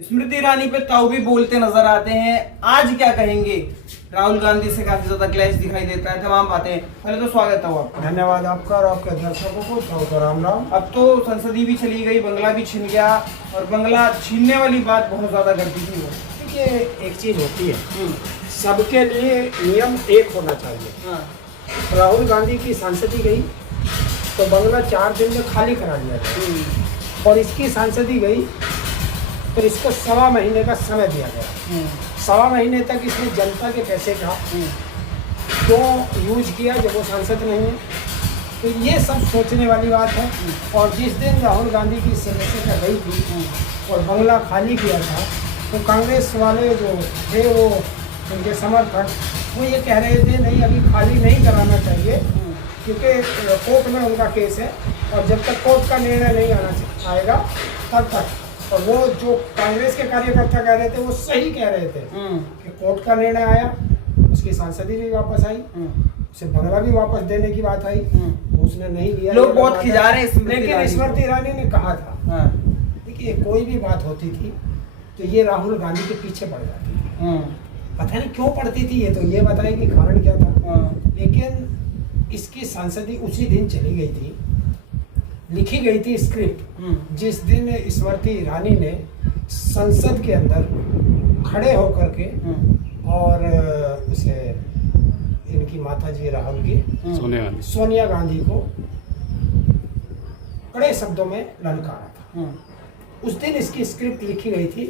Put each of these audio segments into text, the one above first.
स्मृति ईरानी पे ताऊ भी बोलते नजर आते हैं। आज क्या कहेंगे? राहुल गांधी से काफी ज्यादा क्लैश दिखाई देता है, तमाम बातें। पहले तो स्वागत है आपका। धन्यवाद आपका और आपके दर्शकों को। ताऊ राम राम। अब तो संसदी भी चली गई, बंगला भी छिन गया, और बंगला छीनने वाली बात बहुत ज्यादा करती थी वो। देखिए, एक चीज होती है, सबके लिए नियम एक होना चाहिए। हाँ। राहुल गांधी की सांसदी गई तो बंगला 4 दिन में खाली करा दिया गया, और इसकी सांसदी गई तो इसको 1.25 महीने का समय दिया गया। 1.25 महीने तक इसने जनता के पैसे का क्यों यूज किया जब वो सांसद नहीं है? तो ये सब सोचने वाली बात है। और जिस दिन राहुल गांधी की सदस्यता गई थी और बंगला खाली किया था, तो कांग्रेस वाले जो थे, वो उनके समर्थक, वो ये कह रहे थे नहीं, अभी खाली नहीं कराना चाहिए, क्योंकि कोर्ट में उनका केस है, और जब तक कोर्ट का निर्णय नहीं आएगा तब तक। और वो जो कांग्रेस के कार्यकर्ता कह रहे थे, वो सही कह रहे थे कि कोर्ट का निर्णय आया, उसकी सांसदी भी वापस आई, उसे बंगला भी वापस देने की बात आई, उसने नहीं लिया। लोग बहुत खिजा रहे हैं, लेकिन स्मृति ईरानी ने कहा था, देखिए, कोई भी बात होती थी तो ये राहुल गांधी के पीछे पड़ जाती थी। पता नहीं क्यों पड़ती थी, ये तो ये बताएगी कारण क्या था। लेकिन इसकी सांसदी उसी दिन चली गई थी, लिखी गई थी स्क्रिप्ट, जिस दिन स्मृति ईरानी ने संसद के अंदर खड़े होकर के और उसे, इनकी माता जी राहुल की सोनिया गांधी को कड़े शब्दों में ललकारा था। उस दिन इसकी स्क्रिप्ट लिखी गई थी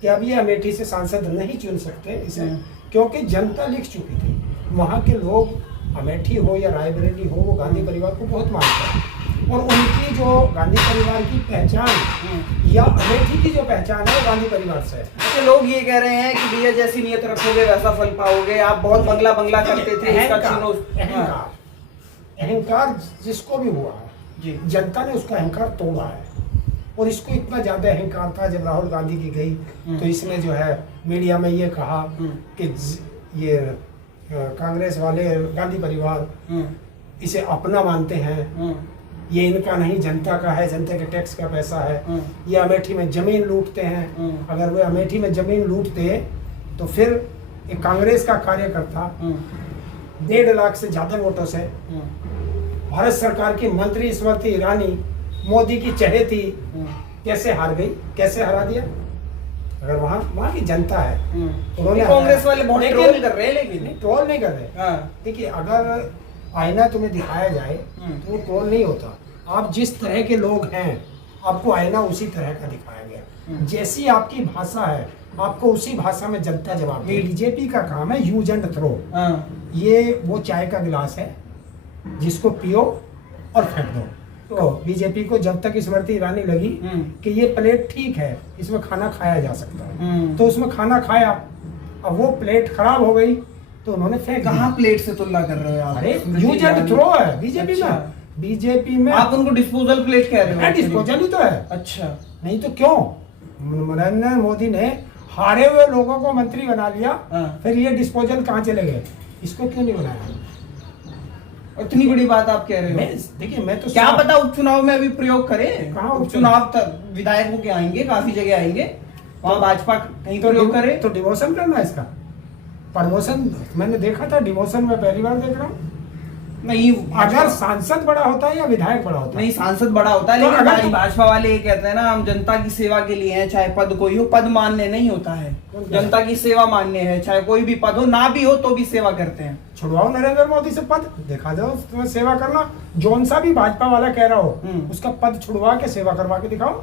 कि अब ये अमेठी से सांसद नहीं चुन सकते इसे, क्योंकि जनता लिख चुकी थी। वहाँ के लोग, अमेठी हो या रायबरेली हो, वो गांधी परिवार को बहुत मानते हैं, और उनकी जो गांधी परिवार की पहचान या अमेठी की जो पहचान है, वो गांधी परिवार से है। तो लोग ये कह रहे हैं कि भैया जैसी नीयत रखोगे वैसा फल पाओगे, आप बहुत बंगला बंगला करते थे, इसका छीनो। अहंकार जिसको भी हुआ है जी, जनता ने उसका अहंकार तोड़ा है। और इसको इतना ज्यादा अहंकार था, जब राहुल गांधी की गई तो इसने जो है मीडिया में ये कहा कि ये कांग्रेस वाले, गांधी परिवार इसे अपना मानते हैं, ये इनका नहीं, जनता का है, जनता के टैक्स का पैसा है, ये अमेठी में जमीन लूटते हैं। अगर वे अमेठी में जमीन लूटते तो फिर एक कांग्रेस का कार्यकर्ता 1.5 लाख से ज्यादा वोटों से भारत सरकार की मंत्री स्मृति ईरानी, मोदी की चहेती, कैसे हार गई, कैसे हरा दिया? अगर वहाँ की जनता है, उन्होंने, कांग्रेस वाले बहुत ट्रोल कर रहे हैं, लेकिन ट्रोल नहीं कर रहे। देखिए, अगर आईना तुम्हें दिखाया जाए तो वो ट्रोल नहीं होता। आप जिस तरह के लोग हैं, आपको आईना उसी तरह का दिखाया गया। जैसी आपकी भाषा है, आपको उसी भाषा में जनता जवाब देगी। बीजेपी का काम है यूज एंड थ्रो। ये वो चाय का गिलास है जिसको पियो और फेंक दो। तो बीजेपी को जब तक स्मृति ईरानी लगी कि ये प्लेट ठीक है, इसमें खाना खाया जा सकता है, तो उसमें खाना खाया। अब वो प्लेट खराब हो गई तो उन्होंने फेंक। कहाँ प्लेट से तुलना कर रहे हो आप? अरे यूज एंड थ्रो है बीजेपी में। बीजेपी में आप उनको डिस्पोजल प्लेट कह रहे हो? डिस्पोजल ही तो है। अच्छा, नहीं तो क्यों? नरेंद्र मोदी ने हारे हुए लोगों को मंत्री बना लिया, फिर ये डिस्पोजल कहाँ चले गए? इसको क्यों नहीं बनाया? इतनी बड़ी बात आप कह रहे हो? देखिए, मैं तो क्या पता उपचुनाव में अभी प्रयोग करें। कहाँ उपचुनाव तक विधायक होके आएंगे, काफी जगह आएंगे, वहाँ भाजपा कहीं तो प्रयोग करे। तो डिमोशन करना इसका। प्रमोशन मैंने देखा था, डिमोशन में पहली बार देख रहा हूँ। नहीं, अगर सांसद बड़ा होता है या विधायक बड़ा होता है? नहीं, सांसद बड़ा होता है, लेकिन अगर भाजपा वाले ये कहते हैं ना, हम जनता की सेवा के लिए हैं, चाहे पद कोई हो। पद मान्य नहीं होता है, जनता की सेवा मान्य है, चाहे कोई भी पद हो, ना भी हो तो भी सेवा करते हैं। छुड़वाओ नरेंद्र मोदी से पद, दिखा दो तुम्हें सेवा करना। जौन सा भी भाजपा वाला कह रहा हो, उसका पद छुड़वा के सेवा करवा के दिखाओ,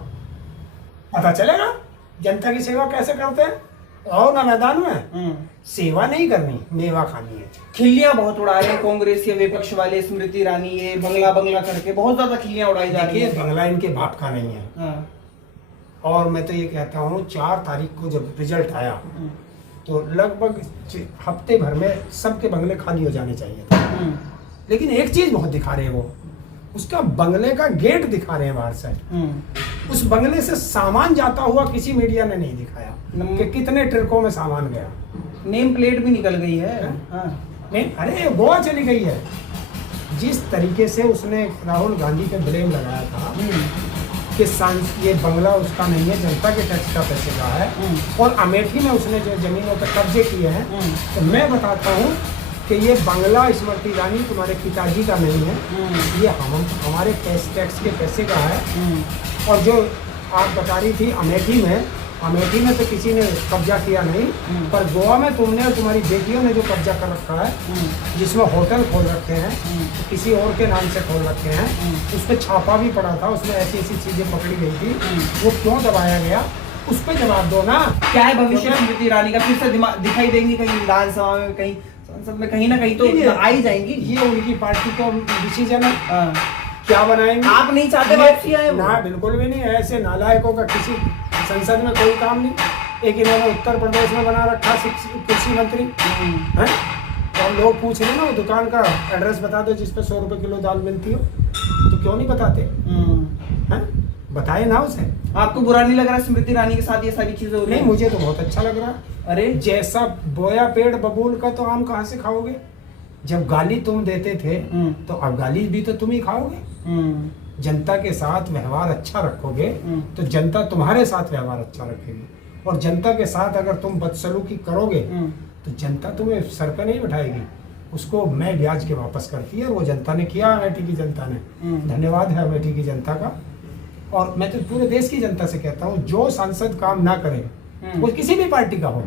पता चलेगा जनता की सेवा कैसे करते हैं। आओ ना मैदान में, सेवा नहीं करनी, मेवा खानी है। खिल्लियां बहुत उड़ा रहे हैं कांग्रेस या विपक्ष वाले, स्मृति ईरानी ये बंगला बंगला करके बहुत ज्यादा खिल्लियां उड़ाई जा रही है। बंगला इनके बाप का नहीं है। और मैं तो ये कहता हूँ, 4 तारीख को जब रिजल्ट आया तो लगभग हफ्ते भर में सबके बंगले खाली हो जाने चाहिए थे। लेकिन एक चीज बहुत दिखा रहे हैं वो, उसका बंगले का गेट दिखा रहे हैं बाहर से। उस बंगले से सामान जाता हुआ किसी मीडिया ने नहीं दिखाया कि कितने ट्रकों में सामान गया। नेम प्लेट भी निकल गई है। नहीं, अरे गोवा चली गई है। जिस तरीके से उसने राहुल गांधी पे ब्लेम लगाया था कि ये बंगला उसका नहीं है, जनता के टैक्स का पैसे का है। और अमेठी में उसने जो जमीनों पर कब्जे किए हैं, तो मैं बताता हूँ कि ये बंगला स्मृति ईरानी तुम्हारे पिताजी का नहीं है, ये हमारे टैक्स के पैसे का है। और जो आप बता रही थी अमेठी में तो किसी ने कब्जा किया नहीं, पर गोवा में तुमने और तुम्हारी बेटियों ने जो कब्जा कर रखा है, जिसमें होटल खोल रखे हैं, तो किसी और के नाम से खोल रखे हैं, उस पर छापा भी पड़ा था, उसमें ऐसी ऐसी चीजें पकड़ी गई थी, वो क्यों दबाया गया, उस पर जवाब दो ना। क्या है भविष्य में स्मृति ईरानी का? फिर से दिखाई देंगी कहीं विधानसभा में, कहीं संसद में, कहीं ना कहीं तो आ ही जाएंगी। ये उनकी पार्टी को डिसीजन है, क्या बनाएंगे। आप नहीं चाहते वापसी आए? ना, बिल्कुल भी नहीं। ऐसे नालायकों का किसी संसद में कोई काम नहीं। एक इन्होंने उत्तर प्रदेश में बना रखा कृषि मंत्री है, और लोग पूछ रहे ना वो दुकान का एड्रेस बता दो जिस पे 100 रुपए किलो दाल मिलती हो, तो क्यों नहीं बताते हैं? बताए ना उसे। आपको बुरा नहीं लग रहा स्मृति ईरानी के साथ ये सारी चीजें हो रही? नहीं, मुझे तो बहुत अच्छा लग रहा है। अरे जैसा बोया पेड़ बबूल का, तो आम कहाँ से खाओगे? जब गाली तुम देते थे तो अब गाली भी तो तुम ही खाओगे। जनता के साथ व्यवहार अच्छा रखोगे तो जनता तुम्हारे साथ व्यवहार अच्छा रखेगी, और जनता के साथ अगर तुम बदसलूकी करोगे तो जनता तुम्हें सर पे नहीं बैठाएगी, उसको मैं ब्याज के वापस करती है। और वो जनता ने किया, अमेठी की जनता ने। धन्यवाद है अमेठी की जनता का। और मैं तो पूरे देश की जनता से कहता हूँ, जो सांसद काम ना करे, वो किसी भी पार्टी का हो,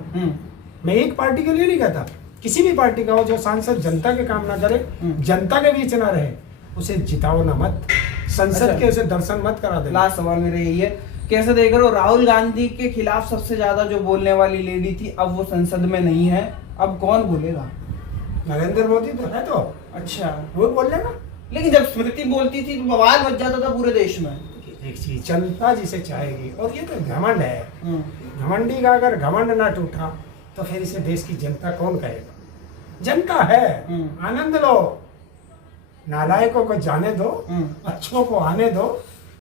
मैं एक पार्टी के लिए नहीं कहता, किसी भी पार्टी का हो, जो सांसद जनता के काम ना करे, जनता के बीच ना रहे, उसे जिताओ ना मत, संसद के उसे दर्शन मत करा दे। लास्ट सवाल मेरा यही है, कैसे देख रहे हो राहुल गांधी के खिलाफ सबसे ज्यादा जो बोलने वाली लेडी थी, अब वो संसद में नहीं है, अब कौन बोलेगा? नरेंद्र मोदी तो है, तो अच्छा वो बोल लेगा। लेकिन जब स्मृति बोलती थी तो बवाल मच जाता था पूरे देश में। एक चीज जनता जिसे चाहेगी, और ये तो घमंड है, घमंडी का अगर घमंड ना टूटा तो फिर इसे देश की जनता कौन कहेगा? जनता है, आनंद लो, नालायकों को जाने दो, अच्छों को आने दो,